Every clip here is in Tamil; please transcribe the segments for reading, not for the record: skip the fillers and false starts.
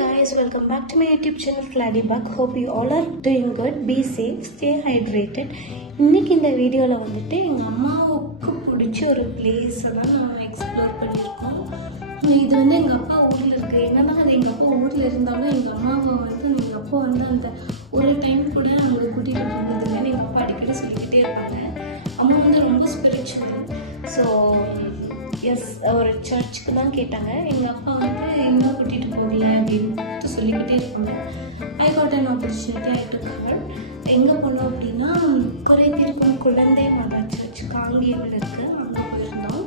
guys, welcome back to my YouTube channel Fladybug. Hope you all are doing good. Be safe, stay hydrated. இன்னைக்கு இந்த வீடியோல வந்துட்டு எங்க அம்மாவுக்கு பிடிச்ச ஒரு பிளேஸ் தான் நான் எக்ஸ்ப்ளோர் பண்ணியிருக்கோம். இது வந்து எங்க அப்பா ஊர்ல இருக்கு. என்னன்னா அது எங்க அப்பா ஊர்ல இருந்தாலும் எங்க அம்மாவை வந்து எங்க அப்பா வந்து அந்த ஒரு டைம் கூட அவங்களை கூட்டிட்டு போனதில்லைன்னு எங்க அப்பா அடிக்கடி சொல்லிக்கிட்டே இருப்பாங்க. அம்மா வந்து ரொம்ப ஸ்பிரிச்சுவல். ஸோ எஸ் ஒரு சர்ச்சுக்கு தான் கேட்டாங்க. எங்கள் அப்பா வந்து இன்னும் கூட்டிகிட்டு போகல அப்படின்னு சொல்லிக்கிட்டே இருப்பாங்க. I got an opportunity. I took her. எங்கே போனோம் அப்படின்னா குறைந்திருக்கும் குழந்தை மலர் சர்ச் காங்கேயமில் இருக்குது. அங்கே போயிருந்தோம்.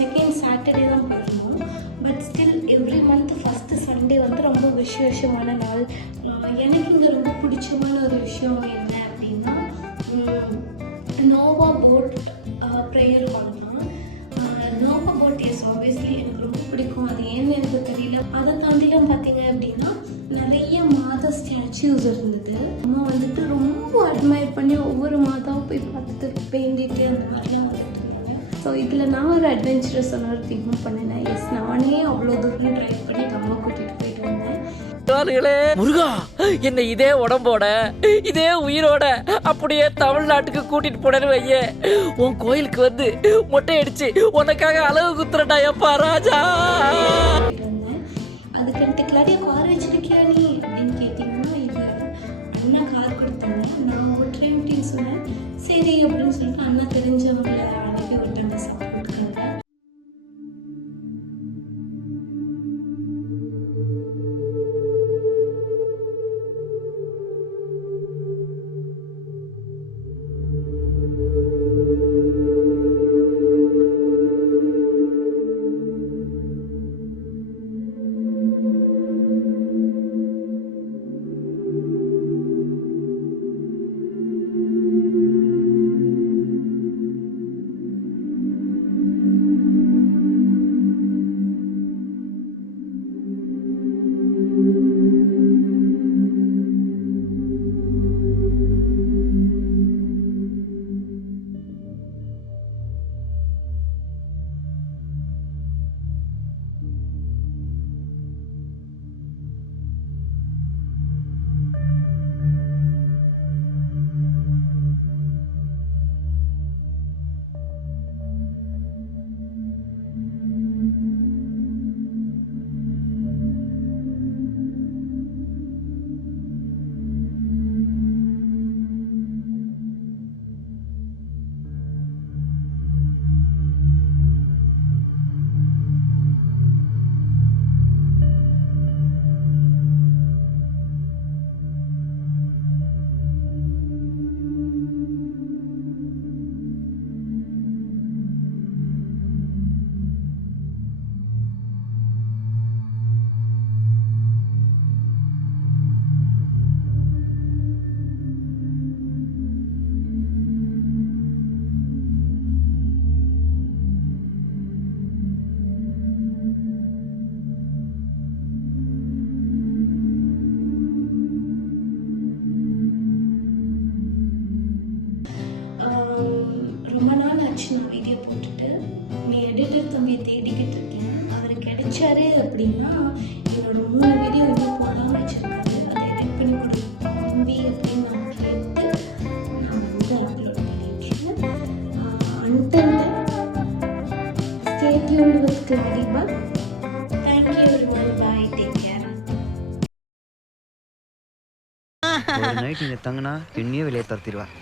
செகண்ட் சாட்டர்டே தான் போயிருந்தோம். But still every month first Sunday வந்து ரொம்ப விசேஷமான நாள். எனக்கு இங்கே ரொம்ப பிடிச்சமான ஒரு விஷயம் என்ன அப்படின்னா நோவா போட் ப்ரேயர் பண்ணலாம். நோவா போட் எஸ் ஆப்வியஸ்லி எனக்கு ரொம்ப பிடிக்கும். அது ஏன்னு எனக்கு தெரியல. அதை தாண்டிலாம் பார்த்தீங்க அப்படின்னா நிறைய மாதா ஸ்டாச்சுஸ் இருந்தது. அம்மா வந்துட்டு ரொம்ப அட்மையர் பண்ணி ஒவ்வொரு மாதாவும் போய் பார்த்துட்டு பெயிண்டிட்டு அந்த மாதிரிலாம் வந்துட்டு இருந்தாங்க. ஸோ இதில் நான் ஒரு அட்வென்ச்சரஸான ஒரு திங்கும் பண்ணினேன். எஸ் நானே அவ்வளோ தூரம் ட்ரைவ் பண்ணி அம்மா கூட்டிகிட்டு போயிட்டு வந்தேன். முருகா, என்ன இதே உடம்போட இதே உயிரோட அப்படியே தமிழ்நாட்டுக்கு கூட்டிட்டு போனேன்னு வையே, உன் கோயிலுக்கு வந்து மொட்டை அடிச்சு உனக்காக அளவு குத்துறடா எப்பா ராஜா. அதுக்கு கிளாடியா கார் வச்சிருக்கியா நீ அப்படின்னு கேட்டீங்கன்னா இது அண்ணா கார் கொடுத்தாங்க. நான் ஓட்டுறேன் அப்படின்னு சொன்னேன். சரி அப்படின்னு சொல்லிட்டு அண்ணா தெரிஞ்சவங்களை அனுப்பி விட்டாங்க சப்போர்ட்டுக்காக. ரொம்ப நாள் ஆச்சு நான் வீடியோ போட்டுட்டு. நீ எடிட்டர் தம்பியை தேடிக்கிட்டு இருக்கேன். அவர் கிடைச்சாரு அப்படின்னா என்னோட 3 வீடியோ இன்னும் போடாமல் வச்சுருக்காரு. அதை எடிட் பண்ணி கொடுக்கும் தம்பி அப்படின்னு நான் கேட்டு நான் வந்து அப்லோட் பண்ணியிருக்கேன். Until stay tuned with Fladybug. Thank you everyone. Bye. Take care. ஒரு நைட் இங்கே தங்கினா என்னையே வெளியே தரத்திடுவா.